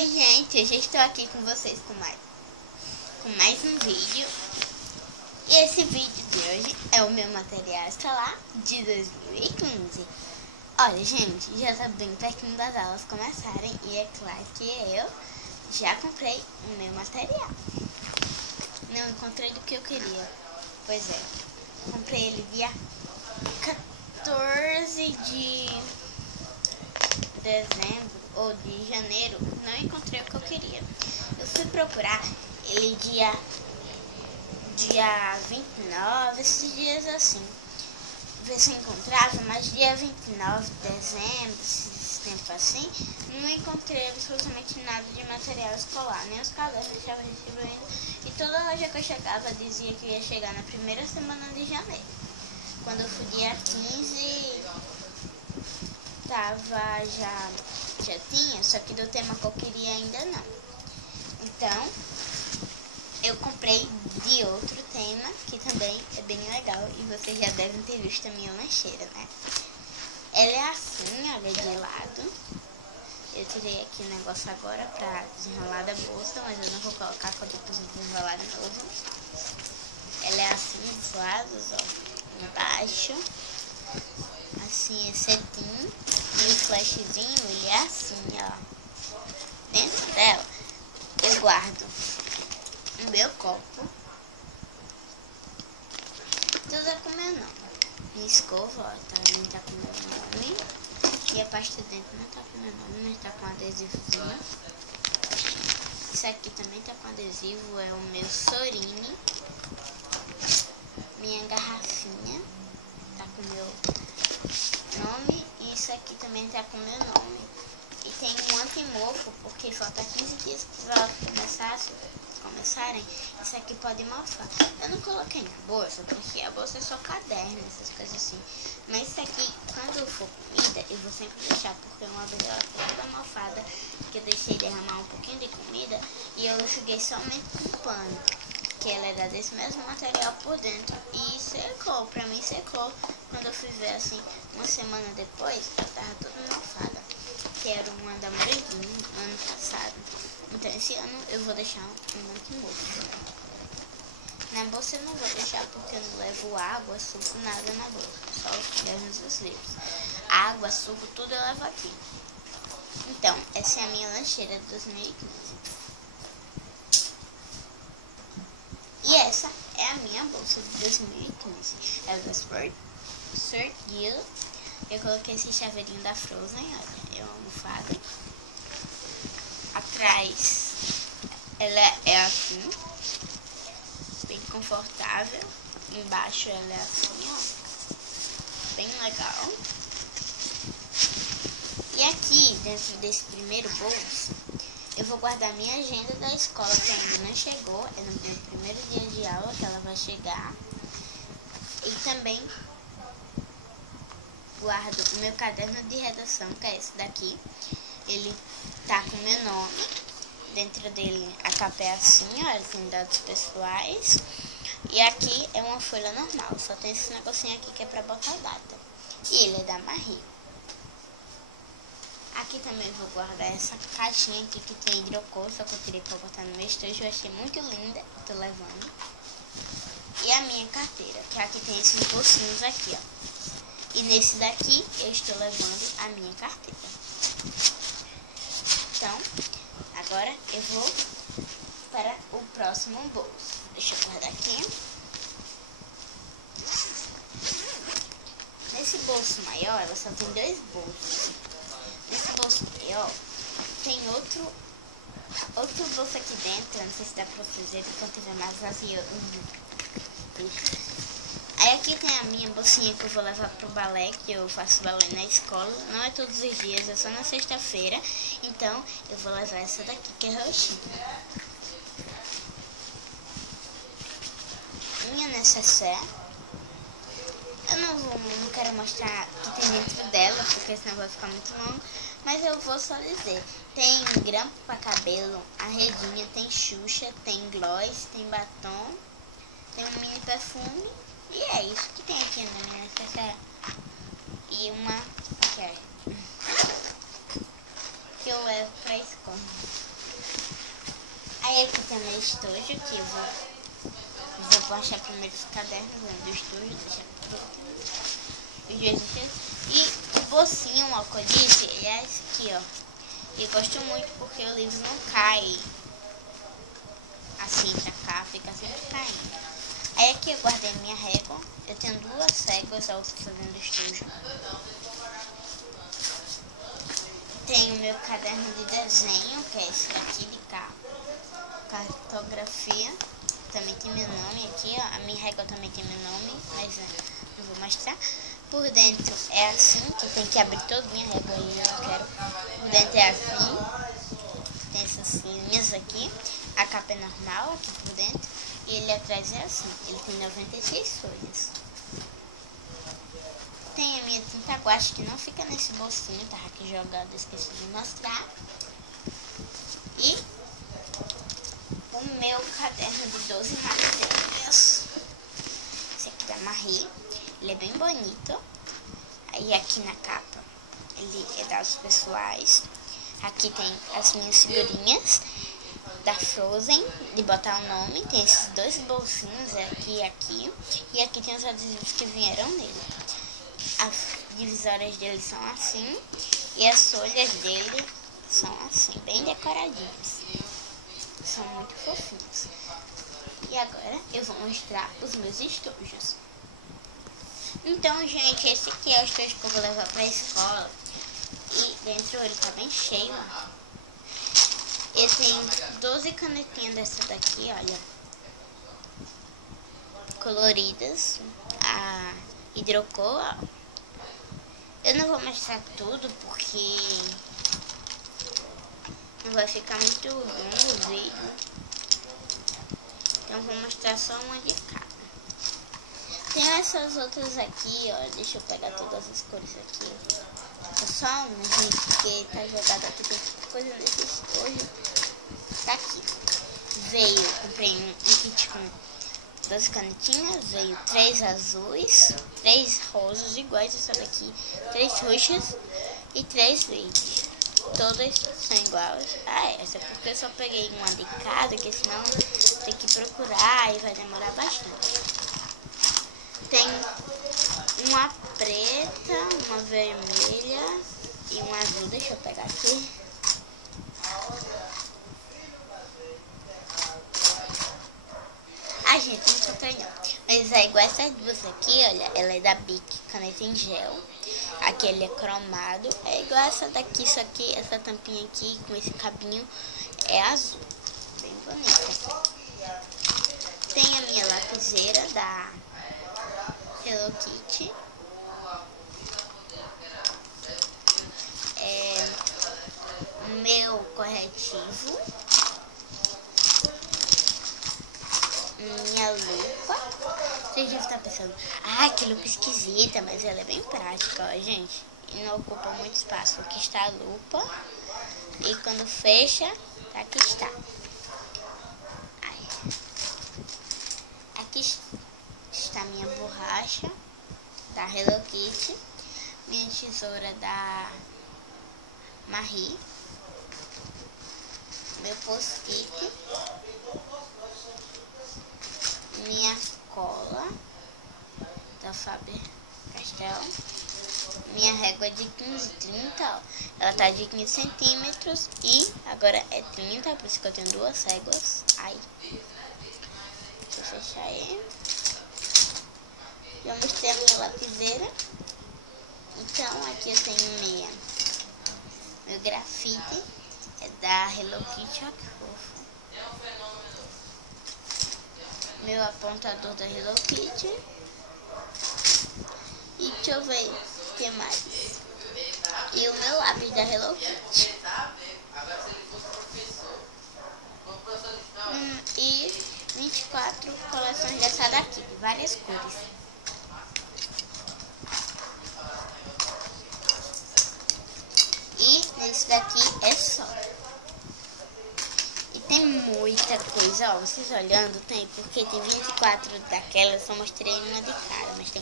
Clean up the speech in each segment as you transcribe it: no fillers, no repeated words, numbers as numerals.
Oi gente, hoje eu estou aqui com vocês com mais um vídeo. E esse vídeo de hoje é o meu material escolar de 2015. Olha gente, já tá bem pertinho das aulas começarem e é claro que eu já comprei o meu material. Não encontrei do que eu queria. Pois é, comprei ele dia 14 de dezembro ou de janeiro. Não encontrei o que eu queria. Eu fui procurar ele dia 29, esses dias assim, ver se eu encontrava, mas dia 29 de dezembro, esse tempo assim, não encontrei absolutamente nada de material escolar, nem os cadernos estavam distribuindo, e toda loja que eu chegava dizia que ia chegar na primeira semana de janeiro. Quando eu fui dia 15, tava já tinha, só que do tema que eu queria ainda não. Então, eu comprei de outro tema, que também é bem legal, e vocês já devem ter visto a minha lancheira, né? Ela é assim, olha, de lado. Eu tirei aqui o negócio agora pra desenrolar da bolsa, mas eu não vou colocar quando eu desenrolar de novo. Ela é assim dos lados, ó, embaixo. Assim, esse cetim. E o flashzinho, ele é assim, ó. Dentro dela, eu guardo o meu copo. Tudo é com meu nome. Minha escova, ó, também tá com meu nome. E a pasta de dentro não tá com meu nome, mas tá com adesivozinho. Isso aqui também tá com adesivo, é o meu Sorine. Minha garrafinha tá com meu nome. E isso aqui também tá com meu nome. E tem um anti-mofo, porque falta 15 dias para as aulas começarem. Isso aqui pode mofar. Eu não coloquei na bolsa, porque a bolsa é só caderno, essas coisas assim. Mas isso aqui, quando for comida, eu vou sempre deixar, porque uma vez ela ficou toda mofada, que eu deixei derramar um pouquinho de comida e eu enxuguei somente com pano, que ela é desse mesmo material por dentro. E secou, pra mim secou. Quando eu fui ver assim, uma semana depois, ela tava toda mofada. Que era uma da Moreguinho, ano passado. Então esse ano eu vou deixar um anti-mofo. Na bolsa eu não vou deixar porque eu não levo água, suco, nada na bolsa. Só os cadernos e os livros. Água, suco, tudo eu levo aqui. Então, essa é a minha lancheira de 2015. E essa é a minha bolsa de 2015. Ela é da Sordido. Eu coloquei esse chaveirinho da Frozen, olha, é uma almofada. Atrás, ela é assim, bem confortável. Embaixo ela é assim, ó, bem legal. E aqui, dentro desse primeiro bolso, eu vou guardar minha agenda da escola, que ainda não chegou. É no meu primeiro dia de aula que ela vai chegar. E também guardo o meu caderno de redação, que é esse daqui. Ele tá com meu nome. Dentro dele a capa é assim, ó, tem dados pessoais. E aqui é uma folha normal, só tem esse negocinho aqui que é pra botar data. E ele é da Marie. Aqui também vou guardar essa caixinha aqui que tem hidrocor, só que eu tirei pra botar no meu estojo. Eu achei muito linda, tô levando. E a minha carteira, que aqui tem esses bolsinhos aqui, ó. E nesse daqui eu estou levando a minha carteira. Então, agora eu vou para o próximo bolso. Deixa eu guardar aqui. Nesse bolso maior, ela só tem 2 bolsos. Nesse bolso maior, tem outro bolso aqui dentro. Não sei se dá pra vocês verem, quando tiver mais vazio. Aí aqui tem a minha bolsinha que eu vou levar pro balé, que eu faço balé na escola. Não é todos os dias, é só na sexta-feira. Então, eu vou levar essa daqui, que é roxinha. Minha necessaire. Eu não quero mostrar o que tem dentro dela, porque senão vai ficar muito longo. Mas eu vou só dizer. Tem grampo pra cabelo, a redinha, tem Xuxa, tem gloss, tem batom, tem um mini perfume. E é isso que tem aqui na minha necessaire. E uma que eu levo pra escola. tem o meu estojo, que eu vou achar primeiro os cadernos do estojo, deixar os dois estojo. E o bolsinho, ó, que eu disse, ele é esse aqui, ó. Eu gosto muito porque o livro não cai assim pra cá, fica sempre caindo. Aí aqui eu guardei minha régua. Eu tenho 2 réguas, a outra fazendo estojo. Tenho meu caderno de desenho, que é esse daqui de cá. Cartografia. Também tem meu nome aqui, ó. A minha régua também tem meu nome, mas não vou mostrar. Por dentro é assim, que tem que abrir todinha a régua aí, eu não quero. Por dentro é assim. Tem essas linhas aqui. A capa é normal aqui por dentro. E ele atrás é assim. Ele tem 96 folhas. Tem a minha tinta guache que não fica nesse bolsinho. Tá aqui jogado, esqueci de mostrar. E o meu caderno de 12 maderas. Esse aqui da Marie. Ele é bem bonito. Aí aqui na capa ele é dados pessoais. Aqui tem as minhas figurinhas da Frozen, de botar o nome. Tem esses 2 bolsinhos, aqui e aqui. E aqui tem os adesivos que vieram nele. As divisórias dele são assim. E as folhas dele são assim, bem decoradinhas. São muito fofinhos. E agora eu vou mostrar os meus estojos. Então, gente, esse aqui é o estojo que eu vou levar pra escola. E dentro ele tá bem cheio, ó. Eu tenho 12 canetinhas dessa daqui, olha. Coloridas. A hidrocor, ó. Eu não vou mostrar tudo porque não vai ficar muito longo o vídeo. Então vou mostrar só uma de cada. Tem essas outras aqui, ó. Deixa eu pegar todas as cores aqui. É só uma, gente, porque tá jogada aqui. Tem coisa nesse estojo. Tá aqui. Veio, comprei um kit com 12 canetinhas. Veio 3 azuis, 3 rosas iguais essa daqui, 3 roxas e 3 verdes. Todas são iguais. Essa é porque eu só peguei uma de cada, que senão tem que procurar e vai demorar bastante. Tem uma preta, uma vermelha e um azul. Deixa eu pegar aqui. Gente, não encontrei não. Mas é igual essas duas aqui, olha. Ela é da Bic, caneta em gel. Aquele é cromado. É igual essa daqui, só que essa tampinha aqui com esse cabinho é azul. Bem bonita. Tem a minha lapiseira da Hello Kitty. Meu corretivo. Minha lupa. Vocês devem estar pensando, que lupa esquisita, mas ela é bem prática, ó, gente. E não ocupa muito espaço. Aqui está a lupa. E quando fecha, aqui está. Aqui está minha borracha da Hello Kitty. Minha tesoura da Marie. Meu post-it. Minha cola da Faber-Castell. Minha régua de 15,30, ó. Ela tá de 15 centímetros e agora é 30, por isso que eu tenho 2 réguas. Deixa eu fechar aí. Já mostrei a minha lapiseira. Então aqui eu tenho meu grafite. É da Hello Kitty, ó, que fofo. Meu apontador da Hello Kitty. E deixa eu ver o que mais. E o meu lápis da Hello Kitty. E 24 coleções dessa daqui, de várias cores. E nesse daqui é só. Tem muita coisa, ó, vocês olhando, tem, porque tem 24 daquelas, só mostrei uma de cada, mas tem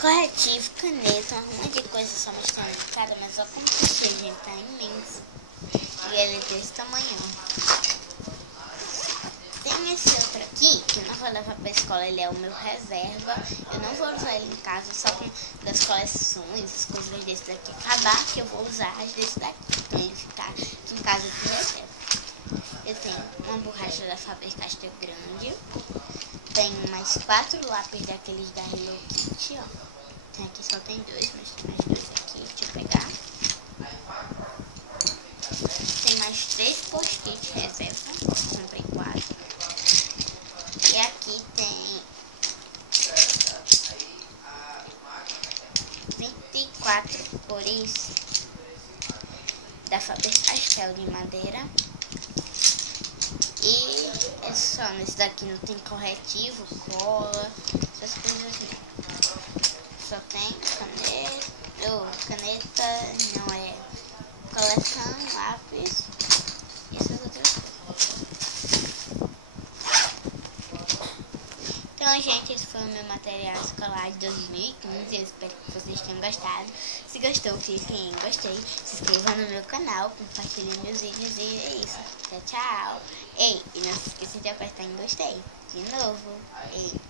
corretivo, caneta, um monte de coisa só mostrando de cada, mas ó como que cheio, gente, tá imenso. E ele é desse tamanho. tem esse outro aqui, que eu não vou levar pra escola, ele é o meu reserva. Eu não vou usar ele em casa, só com das coleções, as coisas desse daqui acabar, que eu vou usar as desse daqui, pra ele ficar aqui em casa de reserva. Eu tenho uma borracha da Faber-Castell grande. Tenho mais 4 lápis daqueles da Hello Kitty, ó. Tem aqui, só tem 2, mas tem mais 2 aqui, deixa eu pegar. Tem mais 3 post-it reserva, comprei 4. E aqui tem 24 cores da Faber-Castell de madeira. E é só, nesse daqui não tem corretivo, cola, essas coisas assim. Só tem caneta, não é coleção, lápis e essas outras coisas. Então, gente, esse foi o meu material escolar de 2015. Eu espero que vocês tenham gostado. Se gostou, clique em gostei. Se inscreva no meu canal, compartilhe meus vídeos e é isso. Tchau, tchau. Ei, e não se esqueça de apertar em gostei. De novo. Ei.